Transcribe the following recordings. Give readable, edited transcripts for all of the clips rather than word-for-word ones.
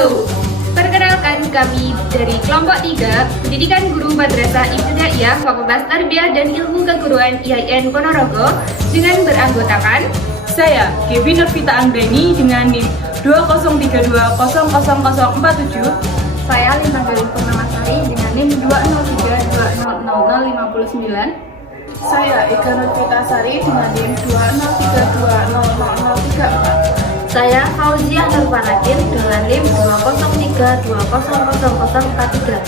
wabarakatuh. Perkenalkan, kami dari kelompok 3 Pendidikan Guru Madrasah Ibtidaiyah Fakultas Tarbiyah dan Ilmu Keguruan IAIN Ponorogo dengan beranggotakan saya, Gebi Nurvita Anggreni dengan NIM 2032000047. Saya Lina Galuh Purnamasari dengan NIM 203200059. Saya Ika Nurvita Sari dengan NIM 203200034. Saya Fauzia Nurpanakin dengan NIM 203200043.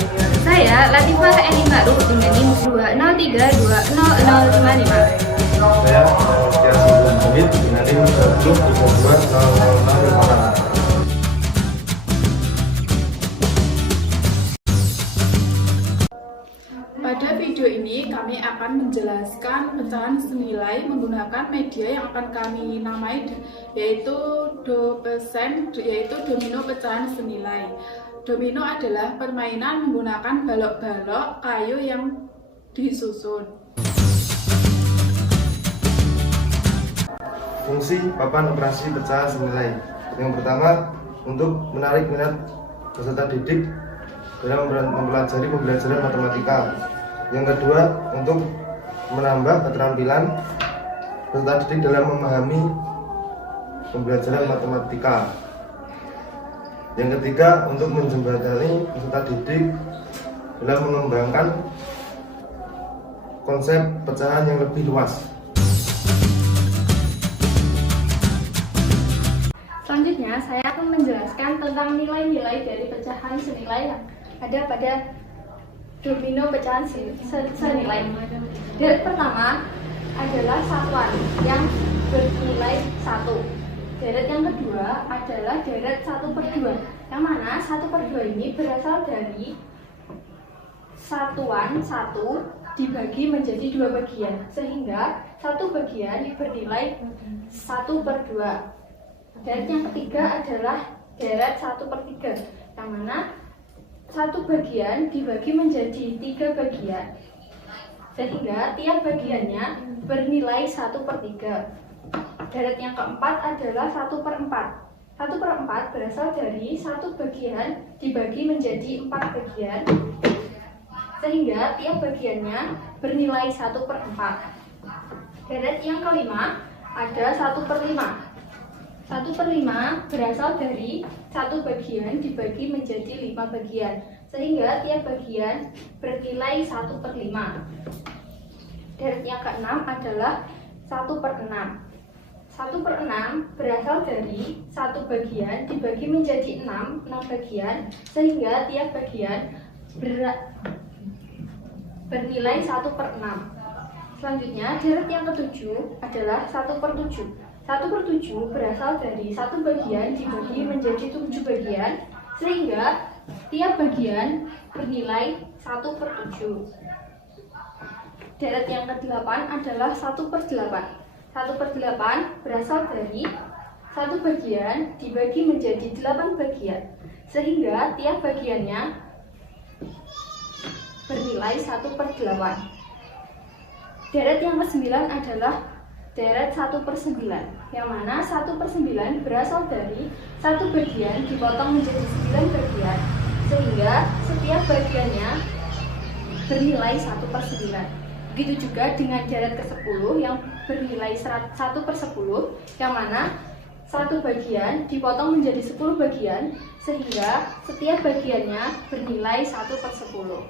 saya Latifah Eni Ma'ruf dengan NIM 203200055. Saya Tias Hamid dengan NIM 203200056. Pada video ini kami akan menjelaskan pecahan senilai menggunakan media yang akan kami namai yaitu domino pecahan senilai. Domino adalah permainan menggunakan balok-balok kayu yang disusun. Fungsi papan operasi pecahan senilai. Yang pertama, untuk menarik minat peserta didik dalam mempelajari pembelajaran matematika. Yang kedua, untuk menambah keterampilan peserta didik dalam memahami pembelajaran matematika. Yang ketiga, untuk menjembatani peserta didik dalam mengembangkan konsep pecahan yang lebih luas. Selanjutnya, saya akan menjelaskan tentang nilai-nilai dari pecahan senilai yang ada pada domino pecahan senilai. Deret pertama adalah satuan yang bernilai 1. Deret yang kedua adalah deret 1/2, yang mana 1/2 ini berasal dari satuan 1 dibagi menjadi 2 bagian, sehingga 1 bagian bernilai 1/2. Deret yang ketiga adalah deret 1/3, yang mana 1 bagian dibagi menjadi 3 bagian, sehingga tiap bagiannya bernilai 1/3. Deret yang keempat adalah 1/4. 1/4 berasal dari 1 bagian dibagi menjadi 4 bagian, sehingga tiap bagiannya bernilai 1/4. Deret yang kelima ada 1/5. 1/5 berasal dari 1 bagian dibagi menjadi 5 bagian, sehingga tiap bagian bernilai 1/5. Deret yang keenam adalah 1/6. 1/6 berasal dari 1 bagian dibagi menjadi 6 bagian, sehingga tiap bagian bernilai 1/6. Selanjutnya, deret yang ketujuh adalah 1/7. 1/7 berasal dari 1 bagian dibagi menjadi 7 bagian, sehingga tiap bagian bernilai 1/7. Deret yang ke-8 adalah 1/8. 1/8 berasal dari 1 bagian dibagi menjadi 8 bagian, sehingga tiap bagiannya bernilai 1/8. Deret yang ke-9 adalah deret 1/9, yang mana 1/9 berasal dari 1 bagian dipotong menjadi 9 bagian, sehingga setiap bagiannya bernilai 1/9. Begitu juga dengan deret ke-10 yang bernilai 1/10, yang mana 1 bagian dipotong menjadi 10 bagian, sehingga setiap bagiannya bernilai 1/10.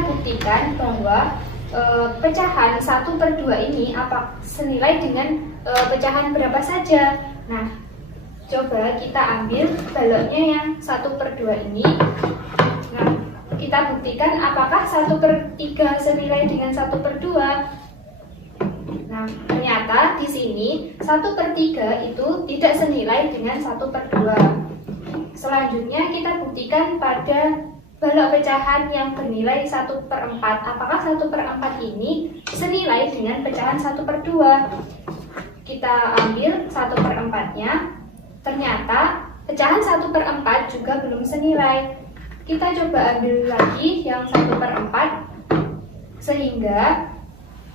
Buktikan bahwa pecahan 1/2 ini senilai dengan pecahan berapa saja. Nah, coba kita ambil baloknya yang 1/2 ini. Nah, kita buktikan apakah 1/3 senilai dengan 1/2. Nah, ternyata di sini 1/3 itu tidak senilai dengan 1/2. Selanjutnya kita buktikan pada balok pecahan yang bernilai 1/4. Apakah 1/4 ini senilai dengan pecahan 1/2? Kita ambil 1/4-nya. Ternyata pecahan 1/4 juga belum senilai. Kita coba ambil lagi yang 1/4. Sehingga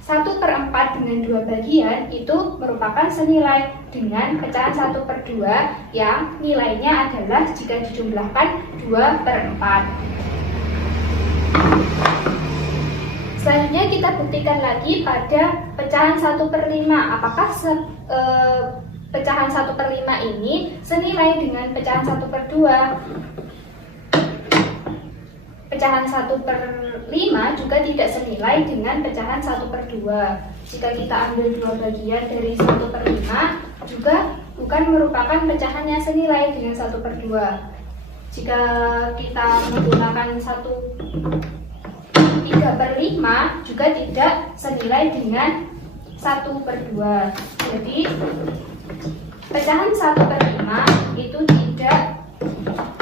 1/4 dengan 2 bagian itu merupakan senilai dengan pecahan 1/2 yang nilainya adalah jika dijumlahkan 2/4. Selanjutnya kita buktikan lagi pada pecahan 1/5. Apakah pecahan 1/5 ini senilai dengan pecahan 1/2? Pecahan 1/5 juga tidak senilai dengan pecahan 1/2. Jika kita ambil 2 bagian dari 1/5 juga bukan merupakan pecahan yang senilai dengan 1/2. Jika kita menggunakan 3/5 juga tidak senilai dengan 1/2. Jadi pecahan 1/5 itu tidak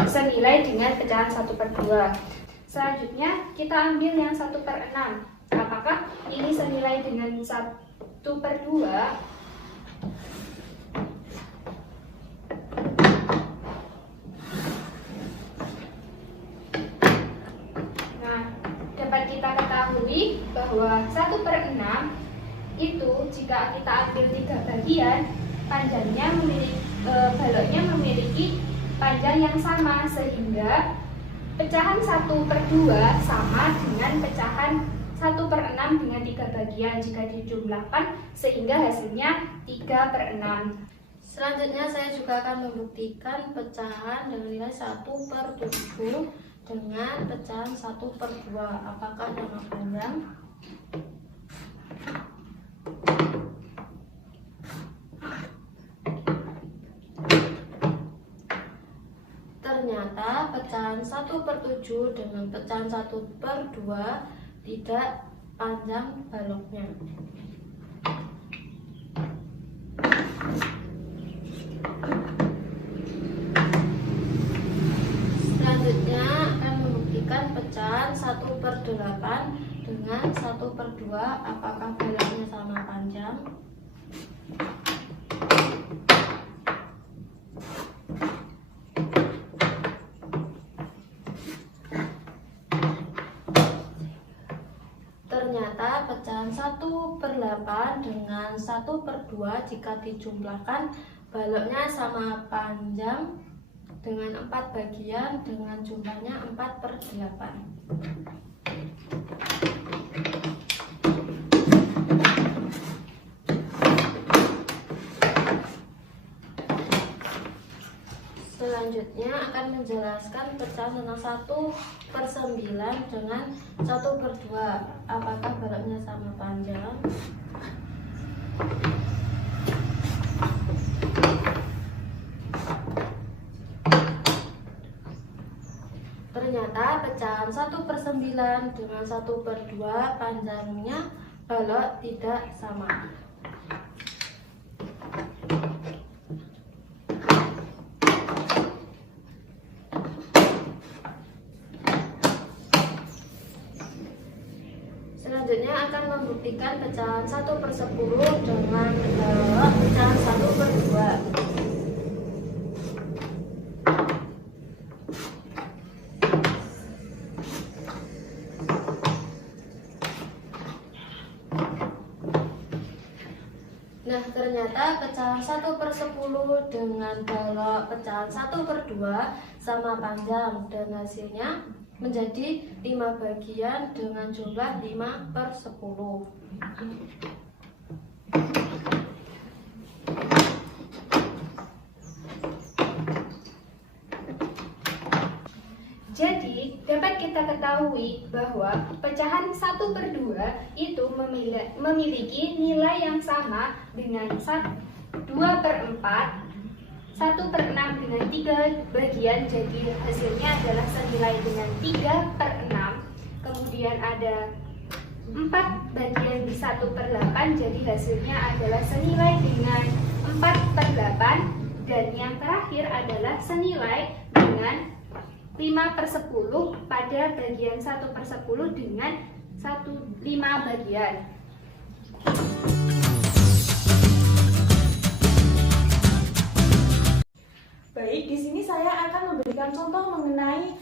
senilai dengan pecahan 1/2. Selanjutnya kita ambil yang 1/6. Apakah ini senilai dengan 1/2? Nah, dapat kita ketahui bahwa 1/6 itu jika kita ambil 3 bagian, panjangnya baloknya memiliki panjang yang sama, sehingga pecahan 1/2 sama dengan pecahan 1/6 dengan 3 bagian jika dijumlahkan, sehingga hasilnya 3/6. Selanjutnya saya juga akan membuktikan pecahan dengan nilai 1/7 dengan pecahan 1/2. Apakah nama panjang? Ternyata pecahan 1/7 dengan pecahan 1/2 tidak panjang baloknya. Selanjutnya akan membuktikan pecahan 1/8 dengan 1/2. Apakah baloknya sama panjang? Ternyata pecahan 1/8 dengan 1/2 jika dijumlahkan baloknya sama panjang dengan 4 bagian dengan jumlahnya 4/8. Selanjutnya akan menjelaskan pecahan tentang 1/9 dengan 1/2. Apakah baloknya sama panjang? Ternyata pecahan 1/9 dengan 1/2 panjangnya balok tidak sama. Selanjutnya akan membuktikan pecahan 1/10 dengan balok pecahan 1/2. Nah, ternyata pecahan 1/10 dengan balok pecahan 1/2 sama panjang dan hasilnya menjadi 5 bagian dengan jumlah 5/10. Jadi, dapat kita ketahui bahwa pecahan 1/2 itu memiliki nilai yang sama dengan 2/4, 1/6 dengan 3 bagian, jadi hasilnya adalah senilai dengan 3/6. Kemudian ada 4 bagian di 1/8, jadi hasilnya adalah senilai dengan 4/8. Dan yang terakhir adalah senilai dengan 5/10 pada bagian 1/10 dengan 5 bagian. Baik, di sini saya akan memberikan contoh mengenai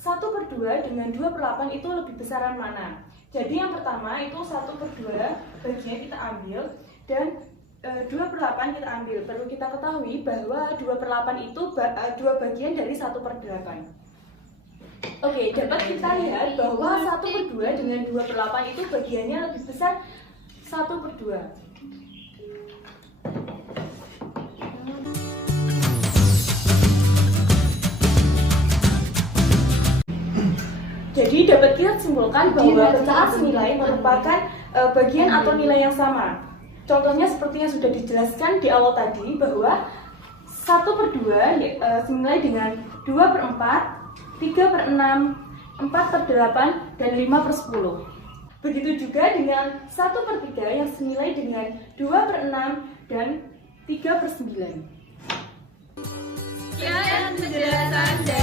1/2 dengan 2/8 itu lebih besaran mana? Jadi yang pertama itu 1/2 bagian kita ambil dan 2/8 kita ambil. Perlu kita ketahui bahwa 2/8 itu 2 bagian dari 1/8. Oke, dapat kita lihat bahwa 1/2 dengan 2/8 itu bagiannya lebih besar 1/2. Jadi dapat kita simpulkan bahwa pecahan senilai merupakan bagian atau nilai yang sama. Contohnya seperti yang sudah dijelaskan di awal tadi bahwa 1/2 senilai dengan 2/4, 3/6, 4/8, dan 5/10. Begitu juga dengan 1/3 yang senilai dengan 2/6 dan 3/9. Sekian penjelasan dari